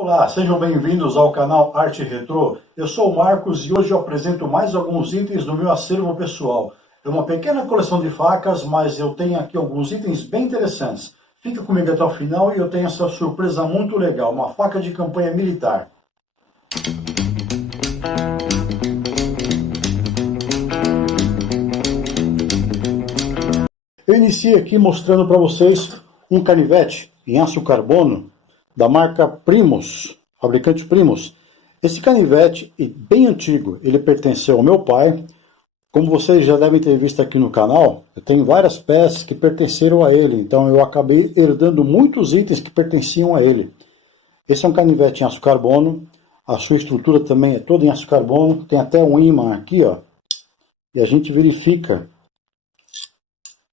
Olá, sejam bem-vindos ao canal Arte Retrô. Eu sou o Marcos e hoje eu apresento mais alguns itens do meu acervo pessoal. É uma pequena coleção de facas, mas eu tenho aqui alguns itens bem interessantes. Fica comigo até o final e eu tenho essa surpresa muito legal, uma faca de campanha militar. Eu iniciei aqui mostrando para vocês um canivete em aço carbono da marca Primus, fabricante Primus. Esse canivete é bem antigo, ele pertenceu ao meu pai. Como vocês já devem ter visto aqui no canal, eu tenho várias peças que pertenceram a ele, então eu acabei herdando muitos itens que pertenciam a ele. Esse é um canivete em aço carbono, a sua estrutura também é toda em aço carbono, tem até um ímã aqui, ó, e a gente verifica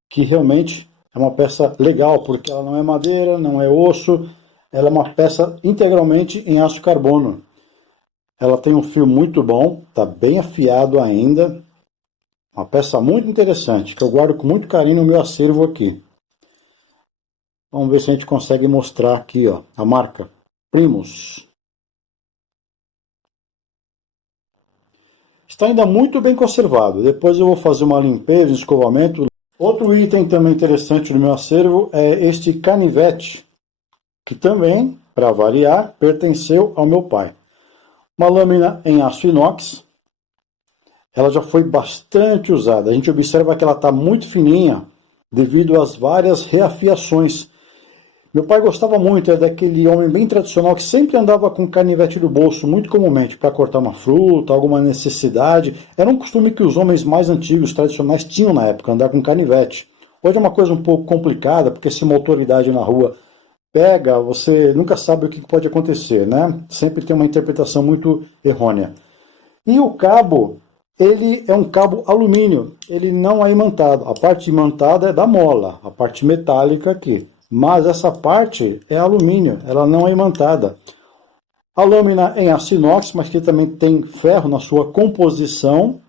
que realmente é uma peça legal, porque ela não é madeira, não é osso, ela é uma peça integralmente em aço carbono. Ela tem um fio muito bom, está bem afiado ainda. Uma peça muito interessante, que eu guardo com muito carinho no meu acervo aqui. Vamos ver se a gente consegue mostrar aqui, ó, a marca Primus. Está ainda muito bem conservado. Depois eu vou fazer uma limpeza, um escovamento. Outro item também interessante no meu acervo é este canivete, que também, para variar, pertenceu ao meu pai. Uma lâmina em aço inox. Ela já foi bastante usada. A gente observa que ela está muito fininha devido às várias reafiações. Meu pai gostava muito, é daquele homem bem tradicional que sempre andava com canivete no bolso, muito comumente, para cortar uma fruta, alguma necessidade. Era um costume que os homens mais antigos, tradicionais, tinham na época, andar com canivete. Hoje é uma coisa um pouco complicada, porque se uma autoridade na rua pega, você nunca sabe o que pode acontecer, né? Sempre tem uma interpretação muito errônea. E o cabo, ele é um cabo alumínio, ele não é imantado. A parte imantada é da mola, a parte metálica aqui. Mas essa parte é alumínio, ela não é imantada. A lâmina em aço inox, mas que também tem ferro na sua composição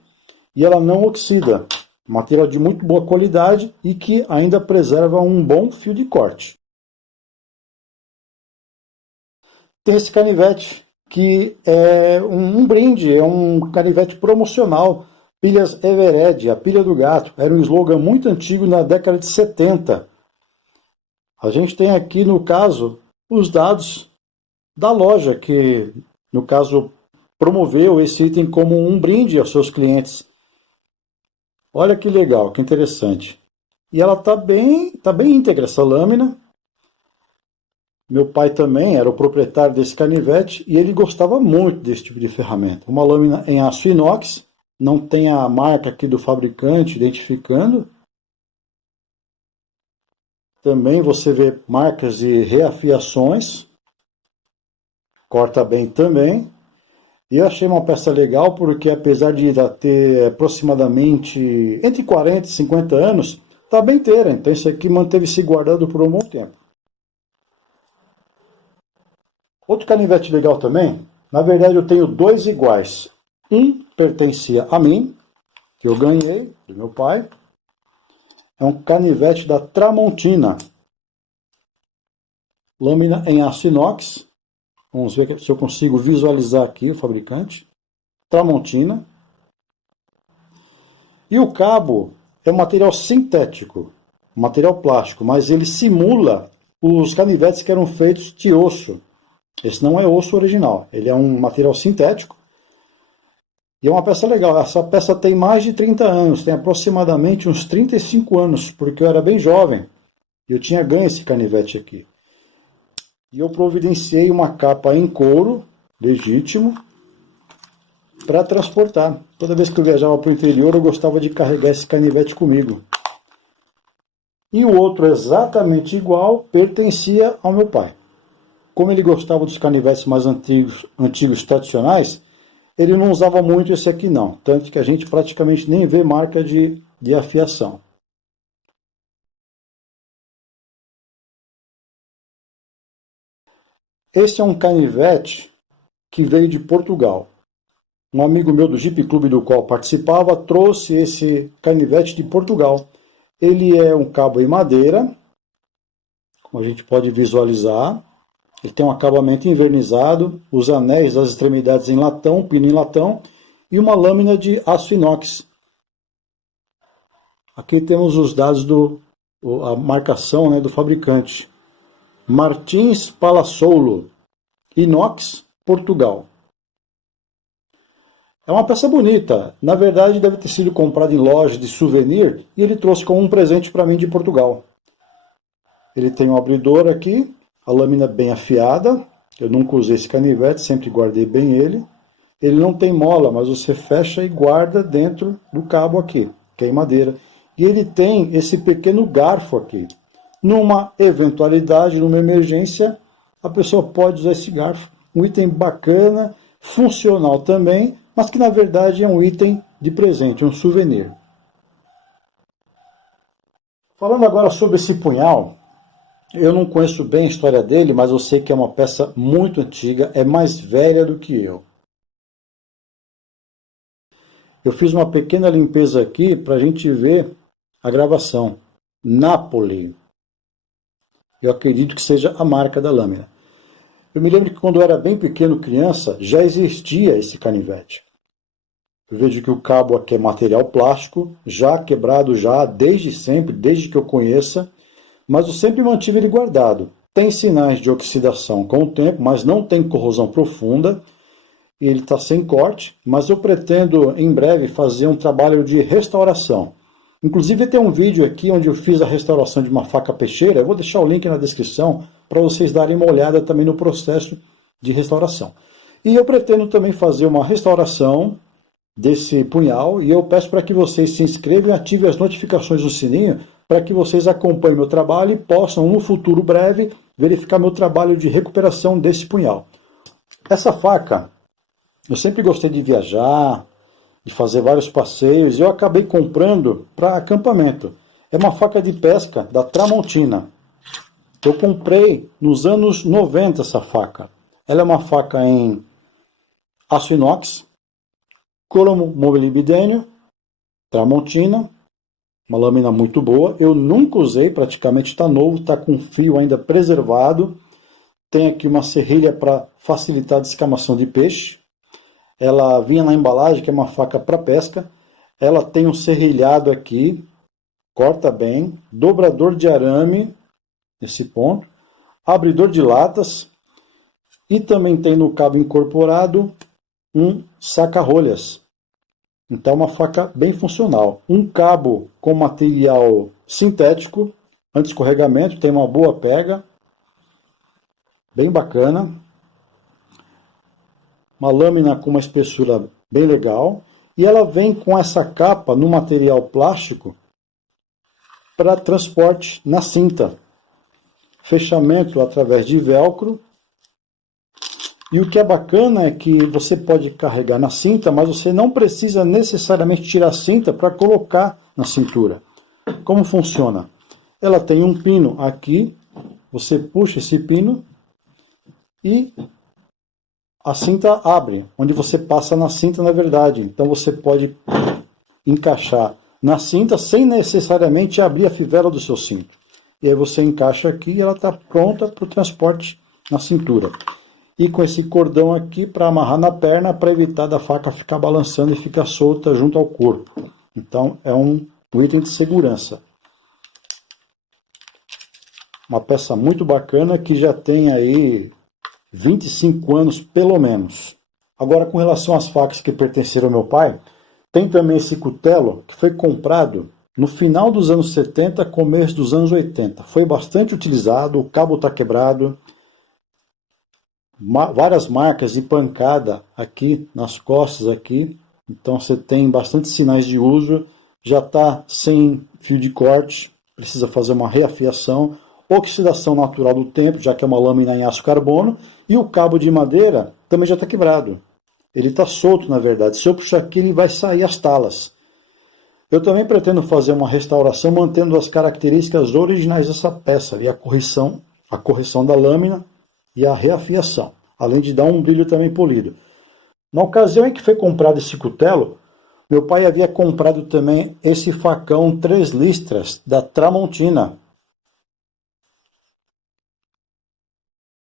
e ela não oxida. Material de muito boa qualidade e que ainda preserva um bom fio de corte. Tem esse canivete, que é um brinde, é um canivete promocional, pilhas Eveready, a pilha do gato, era um slogan muito antigo na década de 70. A gente tem aqui, no caso, os dados da loja, que, no caso, promoveu esse item como um brinde aos seus clientes. Olha que legal, que interessante. E ela tá bem íntegra, essa lâmina. Meu pai também era o proprietário desse canivete e ele gostava muito desse tipo de ferramenta. Uma lâmina em aço inox, não tem a marca aqui do fabricante identificando. Também você vê marcas de reafiações. Corta bem também. E eu achei uma peça legal porque apesar de ter aproximadamente entre 40 e 50 anos, está bem inteira. Então isso aqui manteve-se guardado por um bom tempo. Outro canivete legal também, na verdade eu tenho dois iguais. Um pertencia a mim, que eu ganhei do meu pai. É um canivete da Tramontina. Lâmina em aço inox. Vamos ver se eu consigo visualizar aqui o fabricante. Tramontina. E o cabo é um material sintético, material plástico, mas ele simula os canivetes que eram feitos de osso. Esse não é osso original, ele é um material sintético. E é uma peça legal, essa peça tem mais de 30 anos, tem aproximadamente uns 35 anos, porque eu era bem jovem e eu tinha ganho esse canivete aqui. E eu providenciei uma capa em couro, legítimo, para transportar. Toda vez que eu viajava para o interior, eu gostava de carregar esse canivete comigo. E o outro, exatamente igual, pertencia ao meu pai. Como ele gostava dos canivetes mais antigos tradicionais, ele não usava muito esse aqui não. Tanto que a gente praticamente nem vê marca de afiação. Esse é um canivete que veio de Portugal. Um amigo meu do Jeep Clube do qual participava trouxe esse canivete de Portugal. Ele é um cabo em madeira, como a gente pode visualizar. Ele tem um acabamento envernizado, os anéis das extremidades em latão, pino em latão, e uma lâmina de aço inox. Aqui temos os dados a marcação, né, do fabricante. Martins Palazzolo, inox, Portugal. É uma peça bonita. Na verdade, deve ter sido comprada em loja de souvenir e ele trouxe como um presente para mim de Portugal. Ele tem um abridor aqui, a lâmina bem afiada. Eu nunca usei esse canivete, sempre guardei bem ele. Ele não tem mola, mas você fecha e guarda dentro do cabo aqui, que é em madeira. E ele tem esse pequeno garfo aqui. Numa eventualidade, numa emergência, a pessoa pode usar esse garfo. Um item bacana, funcional também, mas que na verdade é um item de presente, um souvenir. Falando agora sobre esse punhal, eu não conheço bem a história dele, mas eu sei que é uma peça muito antiga, é mais velha do que eu. Eu fiz uma pequena limpeza aqui para a gente ver a gravação. Napoli. Eu acredito que seja a marca da lâmina. Eu me lembro que quando eu era bem pequeno, criança, já existia esse canivete. Eu vejo que o cabo aqui é material plástico, já quebrado já desde sempre, desde que eu conheça, mas eu sempre mantive ele guardado. Tem sinais de oxidação com o tempo, mas não tem corrosão profunda. E ele está sem corte, mas eu pretendo em breve fazer um trabalho de restauração. Inclusive tem um vídeo aqui onde eu fiz a restauração de uma faca peixeira, eu vou deixar o link na descrição para vocês darem uma olhada também no processo de restauração. E eu pretendo também fazer uma restauração desse punhal e eu peço para que vocês se inscrevam e ativem as notificações do sininho para que vocês acompanhem meu trabalho e possam no futuro breve verificar meu trabalho de recuperação desse punhal. Essa faca, eu sempre gostei de viajar, de fazer vários passeios, e eu acabei comprando para acampamento. É uma faca de pesca da Tramontina. Eu comprei nos anos 90 essa faca. Ela é uma faca em aço inox, cromo molibdênio, Tramontina, uma lâmina muito boa. Eu nunca usei, praticamente está novo, está com fio ainda preservado. Tem aqui uma serrilha para facilitar a descamação de peixe. Ela vinha na embalagem, que é uma faca para pesca. Ela tem um serrilhado aqui, corta bem, dobrador de arame, nesse ponto, abridor de latas, e também tem no cabo incorporado um saca-rolhas. Então é uma faca bem funcional. Um cabo com material sintético, anti-escorregamento, tem uma boa pega, bem bacana. Uma lâmina com uma espessura bem legal, e ela vem com essa capa no material plástico para transporte na cinta. Fechamento através de velcro, e o que é bacana é que você pode carregar na cinta, mas você não precisa necessariamente tirar a cinta para colocar na cintura. Como funciona? Ela tem um pino aqui, você puxa esse pino e a cinta abre, onde você passa na cinta na verdade. Então você pode encaixar na cinta sem necessariamente abrir a fivela do seu cinto. E aí você encaixa aqui e ela está pronta para o transporte na cintura. E com esse cordão aqui para amarrar na perna, para evitar da faca ficar balançando e ficar solta junto ao corpo. Então é um item de segurança. Uma peça muito bacana que já tem aí 25 anos pelo menos. Agora, com relação às facas que pertenceram ao meu pai, tem também esse cutelo que foi comprado no final dos anos 70, começo dos anos 80. Foi bastante utilizado, o cabo está quebrado, várias marcas de pancada aqui nas costas aqui, então você tem bastante sinais de uso, já está sem fio de corte, precisa fazer uma reafiação, oxidação natural do tempo, já que é uma lâmina em aço carbono, e o cabo de madeira também já está quebrado. Ele está solto, na verdade. Se eu puxar aqui, ele vai sair as talas. Eu também pretendo fazer uma restauração mantendo as características originais dessa peça, e a correção da lâmina e a reafiação, além de dar um brilho também polido. Na ocasião em que foi comprado esse cutelo, meu pai havia comprado também esse facão 3 listras da Tramontina.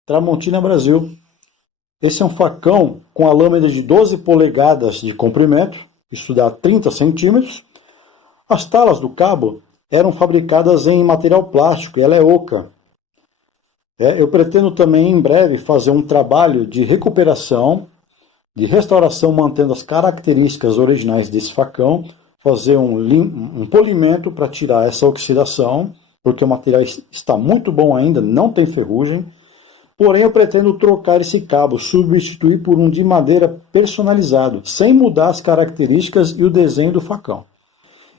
Tramontina Brasil. Esse é um facão com a lâmina de 12 polegadas de comprimento, isso dá 30 centímetros. As talas do cabo eram fabricadas em material plástico e ela é oca. Eu pretendo também em breve fazer um trabalho de recuperação, de restauração mantendo as características originais desse facão, fazer um polimento para tirar essa oxidação, porque o material está muito bom ainda, não tem ferrugem. Porém, eu pretendo trocar esse cabo, substituir por um de madeira personalizado, sem mudar as características e o desenho do facão.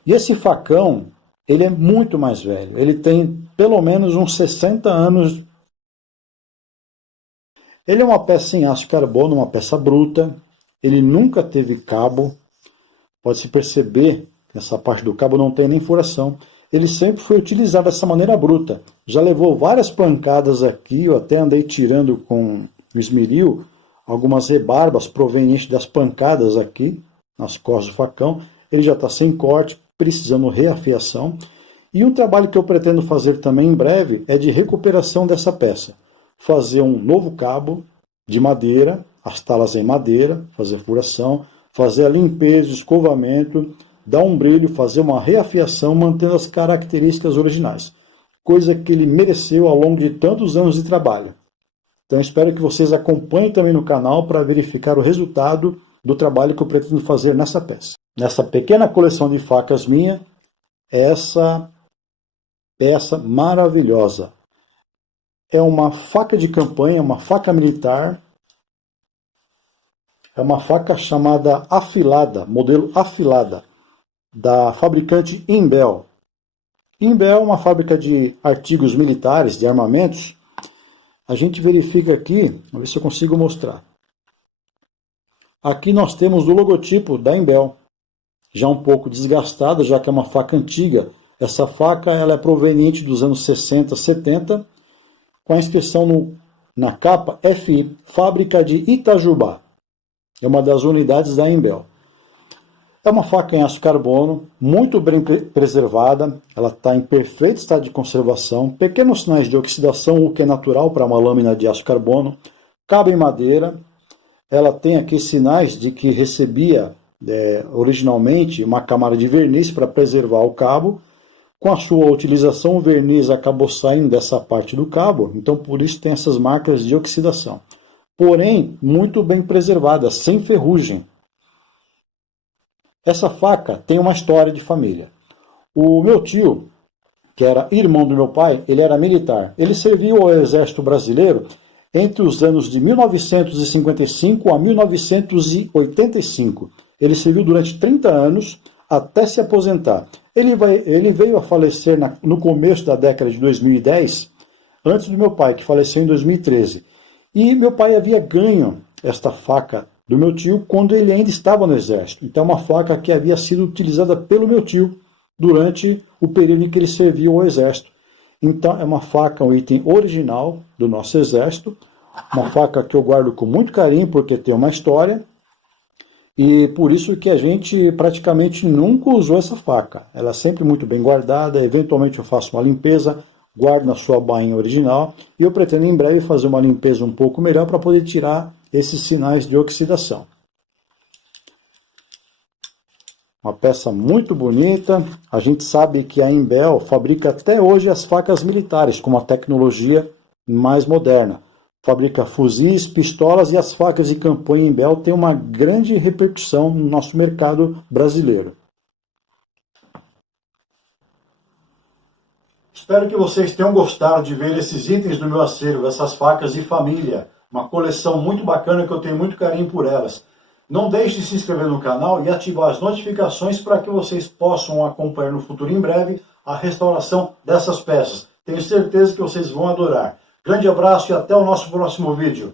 E esse facão, ele é muito mais velho. Ele tem pelo menos uns 60 anos. Ele é uma peça em aço carbono, uma peça bruta. Ele nunca teve cabo. Pode-se perceber que essa parte do cabo não tem nem furação. Ele sempre foi utilizado dessa maneira bruta. Já levou várias pancadas aqui, eu até andei tirando com o esmeril algumas rebarbas provenientes das pancadas aqui, nas costas do facão. Ele já está sem corte, precisando reafiação. E um trabalho que eu pretendo fazer também em breve é de recuperação dessa peça. Fazer um novo cabo de madeira, as talas em madeira, fazer furação, fazer a limpeza, escovamento, dar um brilho, fazer uma reafiação, mantendo as características originais. Coisa que ele mereceu ao longo de tantos anos de trabalho. Então espero que vocês acompanhem também no canal para verificar o resultado do trabalho que eu pretendo fazer nessa peça. Nessa pequena coleção de facas minha, essa peça maravilhosa. É uma faca de campanha, uma faca militar. É uma faca chamada afilada, modelo afilada, da fabricante Imbel. Imbel é uma fábrica de artigos militares, de armamentos. A gente verifica aqui, vamos ver se eu consigo mostrar. Aqui nós temos o logotipo da Imbel, já um pouco desgastada, já que é uma faca antiga. Essa faca ela é proveniente dos anos 60, 70, com a inscrição na capa FI, Fábrica de Itajubá. É uma das unidades da Imbel. É uma faca em aço carbono, muito bem preservada, ela está em perfeito estado de conservação, pequenos sinais de oxidação, o que é natural para uma lâmina de aço carbono, cabo em madeira, ela tem aqui sinais de que recebia originalmente uma camada de verniz para preservar o cabo. Com a sua utilização, o verniz acabou saindo dessa parte do cabo, então por isso tem essas marcas de oxidação. Porém, muito bem preservada, sem ferrugem. Essa faca tem uma história de família. O meu tio, que era irmão do meu pai, ele era militar. Ele serviu ao Exército Brasileiro entre os anos de 1955 a 1985. Ele serviu durante 30 anos até se aposentar. Ele veio a falecer no começo da década de 2010, antes do meu pai, que faleceu em 2013. E meu pai havia ganho esta faca do meu tio quando ele ainda estava no exército. Então é uma faca que havia sido utilizada pelo meu tio durante o período em que ele serviu ao exército. Então é uma faca, um item original do nosso exército, uma faca que eu guardo com muito carinho porque tem uma história e por isso que a gente praticamente nunca usou essa faca. Ela é sempre muito bem guardada, eventualmente eu faço uma limpeza, guardo na sua bainha original e eu pretendo em breve fazer uma limpeza um pouco melhor para poder tirar esses sinais de oxidação. Uma peça muito bonita. A gente sabe que a Imbel fabrica até hoje as facas militares com uma tecnologia mais moderna. Fabrica fuzis, pistolas e as facas de campanha Imbel têm uma grande repercussão no nosso mercado brasileiro. Espero que vocês tenham gostado de ver esses itens do meu acervo, essas facas de família. Uma coleção muito bacana que eu tenho muito carinho por elas. Não deixe de se inscrever no canal e ativar as notificações para que vocês possam acompanhar no futuro em breve a restauração dessas peças. Tenho certeza que vocês vão adorar. Grande abraço e até o nosso próximo vídeo.